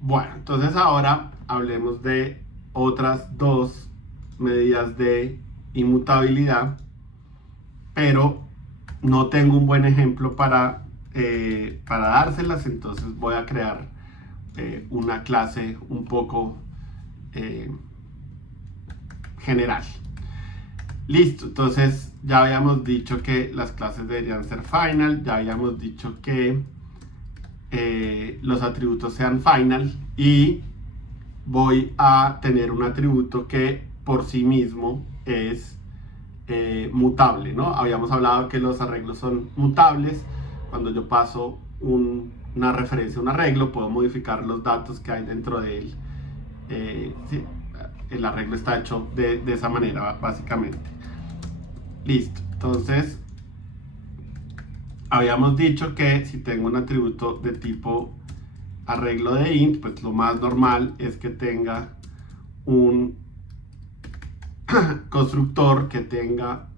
Bueno, entonces ahora hablemos de otras dos medidas de inmutabilidad, pero no tengo un buen ejemplo para dárselas, entonces voy a crear una clase un poco eh, general. Listo, entonces ya habíamos dicho que las clases deberían ser final, ya habíamos dicho que los atributos sean final y voy a tener un atributo que por sí mismo es mutable, ¿no? Habíamos hablado que los arreglos son mutables. Cuando yo paso una referencia a un arreglo, puedo modificar los datos que hay dentro de él. Sí, el arreglo está hecho de esa manera, básicamente. Listo. Entonces, habíamos dicho que si tengo un atributo de tipo arreglo de int, pues lo más normal es que tenga un constructor que tenga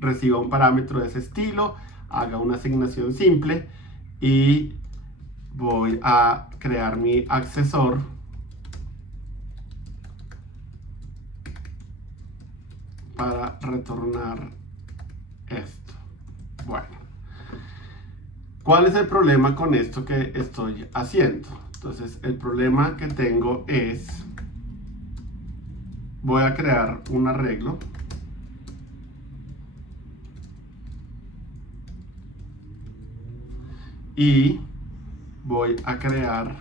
reciba un parámetro de ese estilo, haga una asignación simple y voy a crear mi accesor para retornar esto. Bueno, ¿cuál es el problema con esto que estoy haciendo? Entonces, el problema que tengo es, voy a crear un arreglo y voy a crear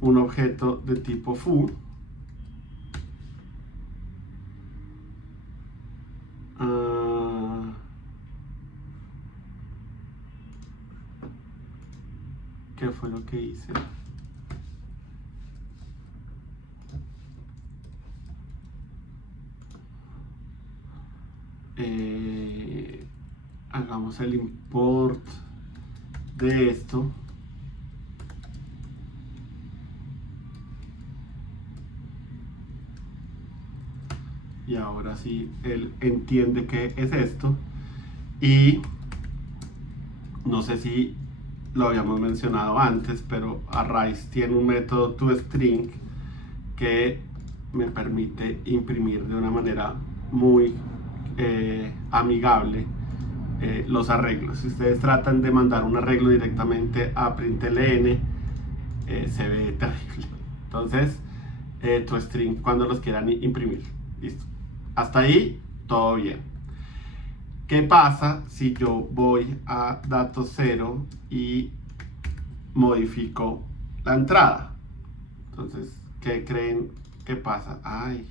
un objeto de tipo foo. ¿Qué fue lo que hice? Hagamos el import de esto. Y ahora sí, él entiende qué es esto. Y no sé si lo habíamos mencionado antes, pero Arrays tiene un método toString que me permite imprimir de una manera muy amigable los arreglos. Si ustedes tratan de mandar un arreglo directamente a println, se ve terrible. Entonces, toString cuando los quieran imprimir. Listo. Hasta ahí, todo bien. ¿Qué pasa si yo voy a datos 0 y modifico la entrada? Entonces, ¿qué creen que pasa? Ay.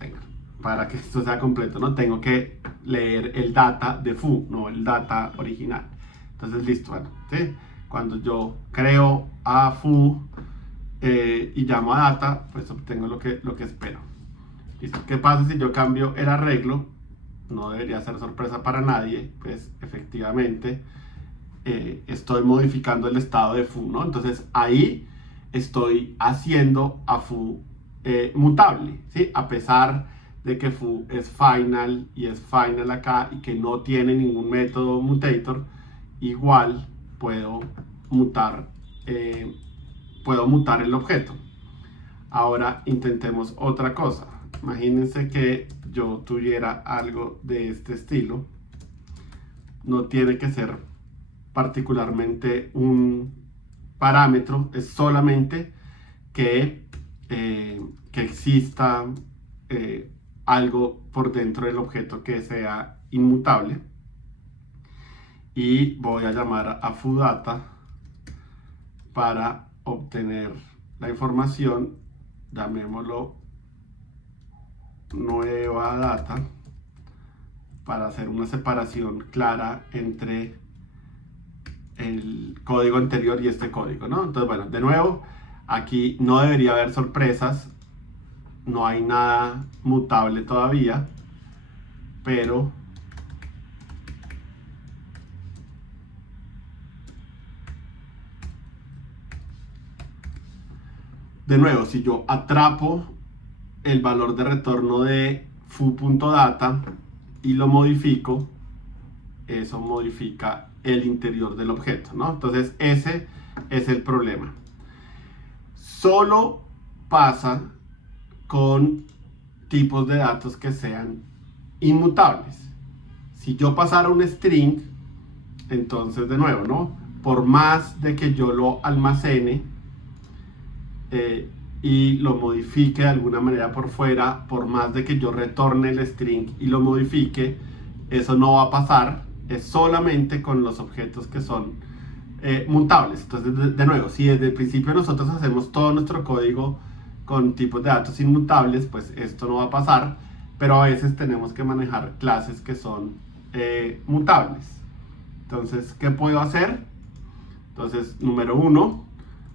Venga, para que esto sea completo, ¿no? Tengo que leer el data de foo, no el data original. Entonces, listo, bueno, ¿sí? Cuando yo creo a foo y llamo a data, pues obtengo lo que espero. ¿Listo? ¿Qué pasa si yo cambio el arreglo? No debería ser sorpresa para nadie, pues efectivamente estoy modificando el estado de foo, ¿no? Entonces ahí estoy haciendo a foo mutable, ¿sí? A pesar de que foo es final y es final acá y que no tiene ningún método mutator, igual puedo mutar, puedo mutar el objeto. Ahora intentemos otra cosa. Imagínense que yo tuviera algo de este estilo. No tiene que ser particularmente un parámetro, es solamente que exista algo por dentro del objeto que sea inmutable. Y voy a llamar a fooData para obtener la información. Llamémoslo nueva data para hacer una separación clara entre el código anterior y este código, ¿no? Entonces, bueno, de nuevo, aquí no debería haber sorpresas, no hay nada mutable todavía, pero de nuevo, si yo atrapo el valor de retorno de foo.data y lo modifico, eso modifica el interior del objeto, ¿no? Entonces ese es el problema. Solo pasa con tipos de datos que sean inmutables. Si yo pasara un string, entonces de nuevo, ¿no? Por más de que yo lo almacene y lo modifique de alguna manera por fuera, por más de que yo retorne el string y lo modifique, eso no va a pasar. Es solamente con los objetos que son mutables. Entonces, de nuevo, si desde el principio nosotros hacemos todo nuestro código con tipos de datos inmutables, pues esto no va a pasar, pero a veces tenemos que manejar clases que son mutables. Entonces, ¿qué puedo hacer? Entonces, número 1,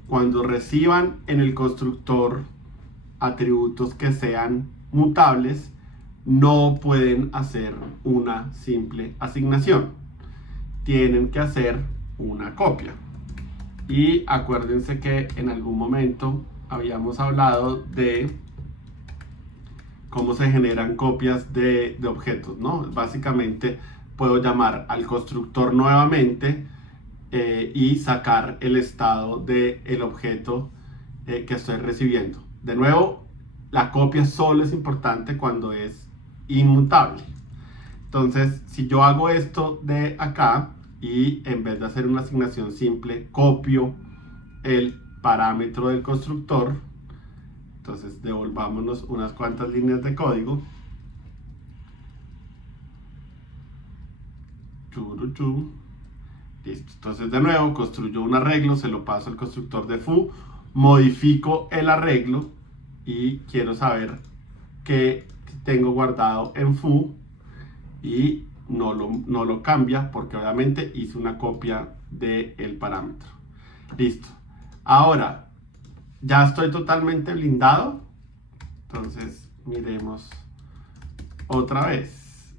cuando reciban en el constructor atributos que sean mutables, no pueden hacer una simple asignación. Tienen que hacer una copia. Y acuérdense que en algún momento habíamos hablado de cómo se generan copias de objetos, ¿no? Básicamente puedo llamar al constructor nuevamente y sacar el estado del objeto que estoy recibiendo. De nuevo, la copia solo es importante cuando es inmutable. Entonces, si yo hago esto de acá y en vez de hacer una asignación simple, copio el parámetro del constructor, entonces devolvámonos unas cuantas líneas de código. Listo. Entonces de nuevo construyo un arreglo, se lo paso al constructor de foo, modifico el arreglo y quiero saber qué tengo guardado en foo y no lo cambia porque obviamente hice una copia del parámetro. Listo. Ahora ya estoy totalmente blindado. Entonces miremos otra vez.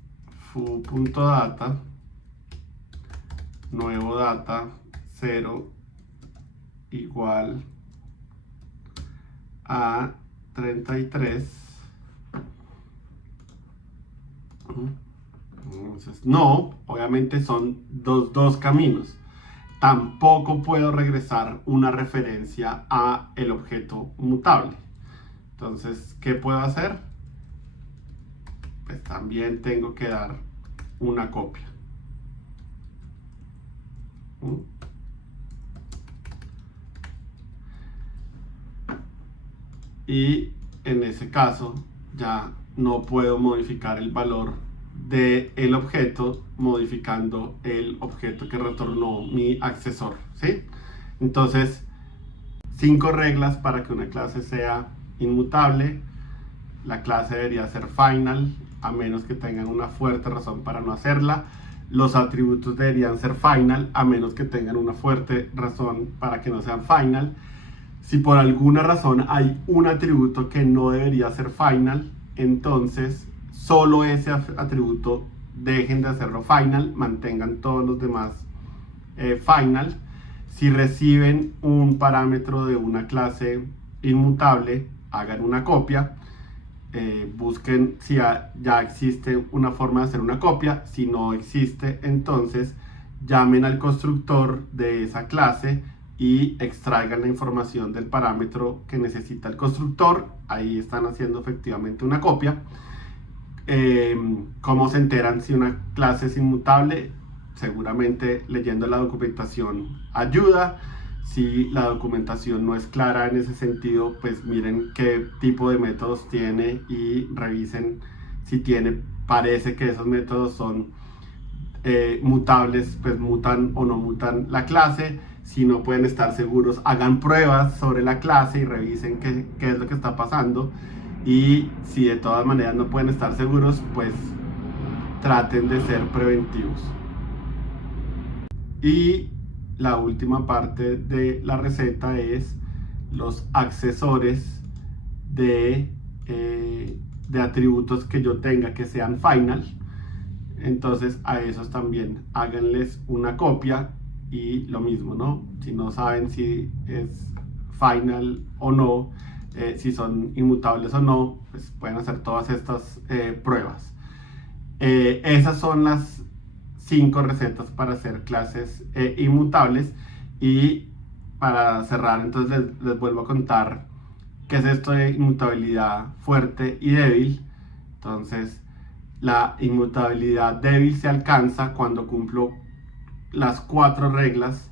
foo.data nuevo data 0 igual a 33. Entonces, no, obviamente son dos caminos. Tampoco puedo regresar una referencia a el objeto mutable. Entonces, ¿qué puedo hacer? Pues también tengo que dar una copia. Y en ese caso ya no puedo modificar el valor del objeto modificando el objeto que retornó mi accesor, ¿sí? Entonces, 5 reglas para que una clase sea inmutable. La clase debería ser final, a menos que tengan una fuerte razón para no hacerla. Los atributos deberían ser final, a menos que tengan una fuerte razón para que no sean final. Si por alguna razón hay un atributo que no debería ser final, entonces solo ese atributo dejen de hacerlo final, mantengan todos los demás final. Si reciben un parámetro de una clase inmutable, hagan una copia. Busquen si ya existe una forma de hacer una copia. Si no existe, entonces llamen al constructor de esa clase y extraigan la información del parámetro que necesita el constructor. Ahí están haciendo efectivamente una copia. ¿Cómo se enteran si una clase es inmutable? Seguramente leyendo la documentación ayuda. Si la documentación no es clara en ese sentido, pues miren qué tipo de métodos tiene y revisen si parece que esos métodos son mutables, pues mutan o no mutan la clase. Si no pueden estar seguros, hagan pruebas sobre la clase y revisen qué es lo que está pasando. Y si de todas maneras no pueden estar seguros, pues traten de ser preventivos. Y la última parte de la receta es los accesores de atributos que yo tenga que sean final. Entonces a esos también háganles una copia y lo mismo, ¿no? Si no saben si es final o no, si son inmutables o no, pues pueden hacer todas estas pruebas. Esas son las 5 recetas para hacer clases inmutables. Y para cerrar, entonces les vuelvo a contar qué es esto de inmutabilidad fuerte y débil. Entonces, la inmutabilidad débil se alcanza cuando cumplo las 4 reglas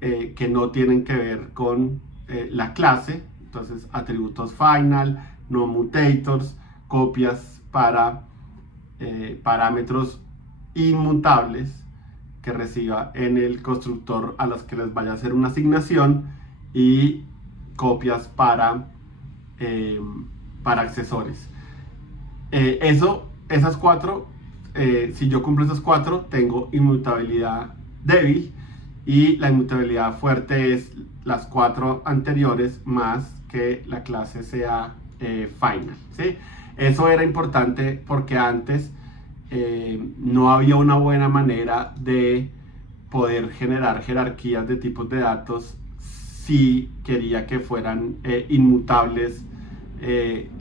que no tienen que ver con la clase. Entonces, atributos final, no mutators, copias para parámetros inmutables que reciba en el constructor a los que les vaya a hacer una asignación, y copias para accesores. Esas 4, si yo cumplo esas 4, tengo inmutabilidad débil, y la inmutabilidad fuerte es las 4 anteriores más que la clase sea final, ¿sí? Eso era importante porque antes no había una buena manera de poder generar jerarquías de tipos de datos si quería que fueran inmutables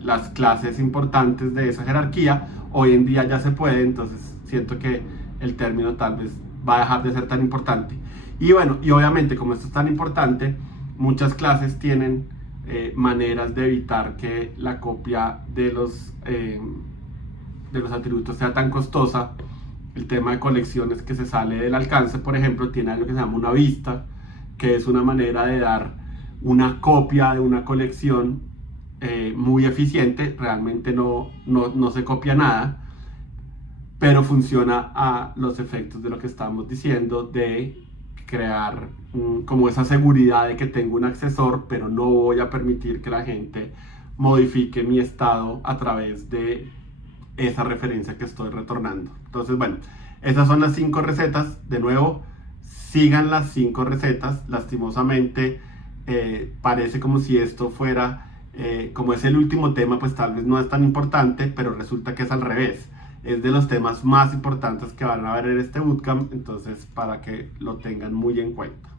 las clases importantes de esa jerarquía. Hoy en día ya se puede, entonces siento que el término tal vez va a dejar de ser tan importante. Y bueno, y obviamente como esto es tan importante, muchas clases tienen maneras de evitar que la copia de los atributos sea tan costosa. El tema de colecciones que se sale del alcance, por ejemplo, tiene algo que se llama una vista, que es una manera de dar una copia de una colección muy eficiente. Realmente no se copia nada, pero funciona a los efectos de lo que estamos diciendo, de crear como esa seguridad de que tengo un accesor, pero no voy a permitir que la gente modifique mi estado a través de esa referencia que estoy retornando. Entonces, bueno, esas son las 5 recetas. De nuevo, sigan las 5 recetas. Lastimosamente, parece como si esto fuera, como es el último tema, pues tal vez no es tan importante, pero resulta que es al revés. Es de los temas más importantes que van a ver en este bootcamp, entonces para que lo tengan muy en cuenta.